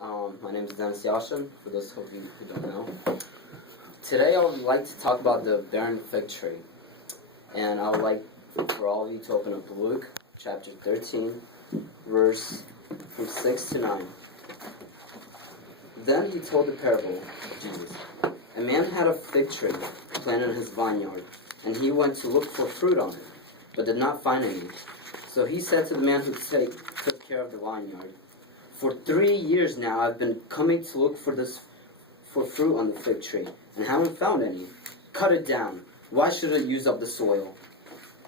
My name is Dennis Yashin, for those of you who don't know. Today I would like to talk about the barren fig tree. And I would like for all of you to open up Luke chapter 13, verse from 6 to 9. Then he told the parable of Jesus. A man had a fig tree planted in his vineyard, and he went to look for fruit on it, but did not find any. So he said to the man who took care of the vineyard, "For 3 years now I've been coming to look for fruit on the fig tree, and haven't found any. Cut it down. Why should it use up the soil?"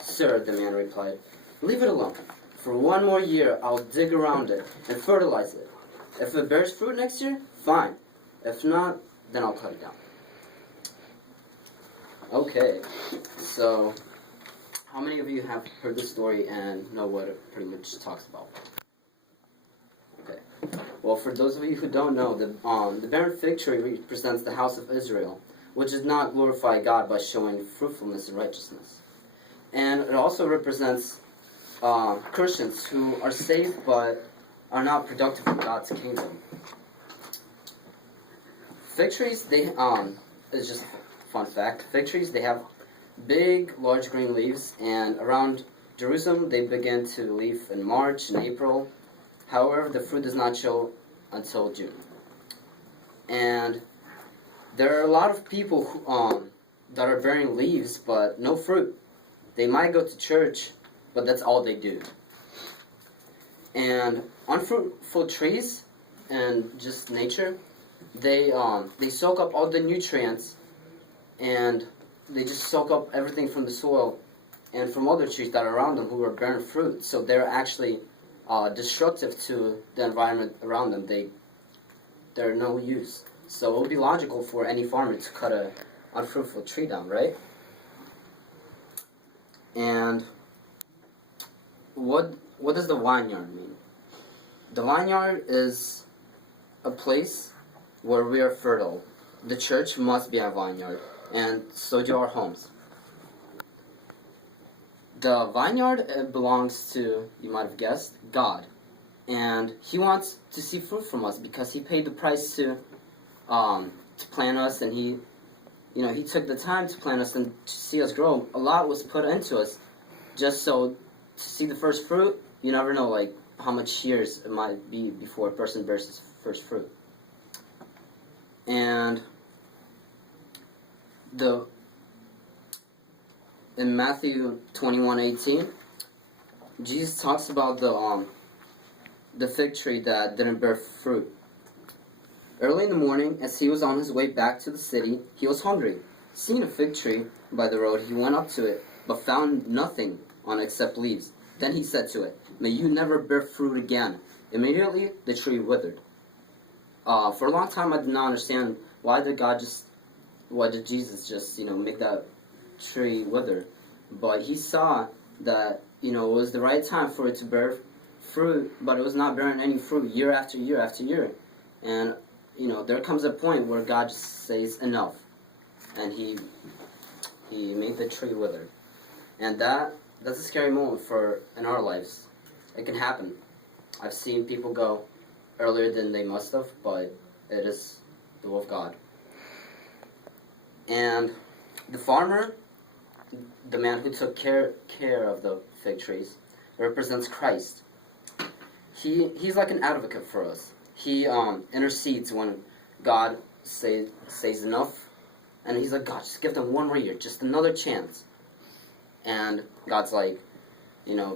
"Sir," the man replied, "leave it alone. For 1 more year I'll dig around it and fertilize it. If it bears fruit next year, fine. If not, then I'll cut it down." Okay, so how many of you have heard this story and know what it pretty much talks about? Okay. Well, for those of you who don't know, the barren fig tree represents the house of Israel, which does not glorify God by showing fruitfulness and righteousness. And it also represents Christians who are saved but are not productive in God's kingdom. Fig trees, it's just a fun fact, fig trees, they have big, large green leaves, and around Jerusalem they begin to leaf in March and April. However, the fruit does not show until June. And there are a lot of people who, that are bearing leaves but no fruit. They might go to church, but that's all they do. And unfruitful trees and just nature, they soak up all the nutrients, and they just soak up everything from the soil and from other trees that are around them who are bearing fruit. So they're actually destructive to the environment around them. They're no use. So it would be logical for any farmer to cut an unfruitful tree down, right? And what does the vineyard mean? The vineyard is a place where we are fertile. The church must be a vineyard, and so do our homes. The vineyard belongs to, you might have guessed, God. And He wants to see fruit from us because He paid the price to plant us, and He took the time to plant us and to see us grow. A lot was put into us just so to see the first fruit. You never know how much years it might be before a person bears his first fruit. And in Matthew 21:18, Jesus talks about the fig tree that didn't bear fruit. Early in the morning, as he was on his way back to the city, he was hungry. Seeing a fig tree by the road, he went up to it, but found nothing on it except leaves. Then he said to it, "May you never bear fruit again." Immediately, the tree withered. For a long time, I did not understand why did Jesus just make that tree wither. But He saw that it was the right time for it to bear fruit, but it was not bearing any fruit year after year after year. And there comes a point where God just says enough, and He made the tree wither. And that's a scary moment in our lives. It can happen. I've seen people go earlier than they must have, but it is the will of God. And the farmer, the man who took care of the fig trees, represents Christ. He's like an advocate for us. He intercedes when God says enough, and He's like, "God, just give them 1 more year, just another chance." And God's like,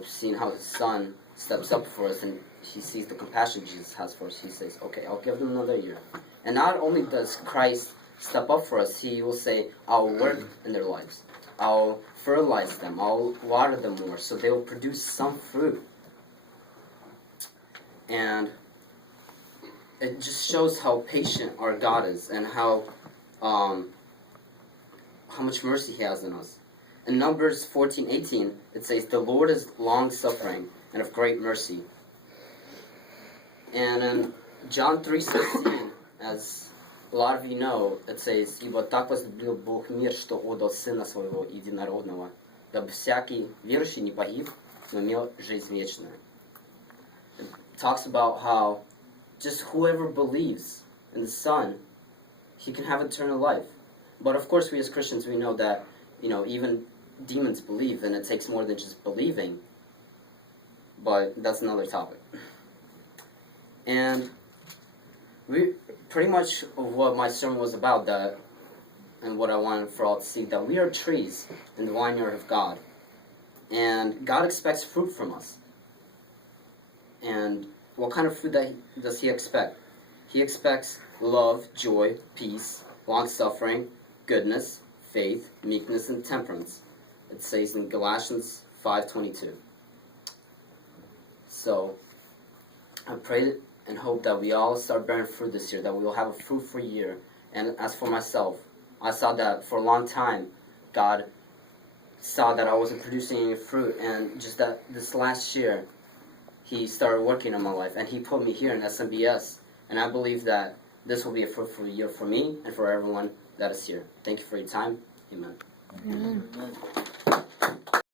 seeing how His Son steps up for us, and He sees the compassion Jesus has for us, He says, "Okay, I'll give them another year." And not only does Christ step up for us, He will say, "I'll work in their lives. I'll fertilize them. I'll water them more so they will produce some fruit." And it just shows how patient our God is and how much mercy He has in us. In Numbers 14:18, it says, "The Lord is long-suffering and of great mercy." And in John 3:16, as a lot of you know, it says, "Ибо так возлюбил Бог мир, что отдал Сына Своего Единородного, дабы всякий верующий не погиб, но имел жизнь вечную." It talks about how just whoever believes in the Son, he can have eternal life. But of course, we as Christians, we know that, even demons believe, and it takes more than just believing. But that's another topic. And pretty much what my sermon was about, that, and what I wanted for all to see, that we are trees in the vineyard of God. And God expects fruit from us. And what kind of fruit does he expect? He expects love, joy, peace, long-suffering, goodness, faith, meekness, and temperance. It says in Galatians 5:22. So, I pray and hope that we all start bearing fruit this year, that we will have a fruitful year. And as for myself, I saw that for a long time, God saw that I wasn't producing any fruit, and just that this last year, he started working on my life, and he put me here in SMBS. And I believe that this will be a fruitful year for me and for everyone that is here. Thank you for your time. Amen. Amen.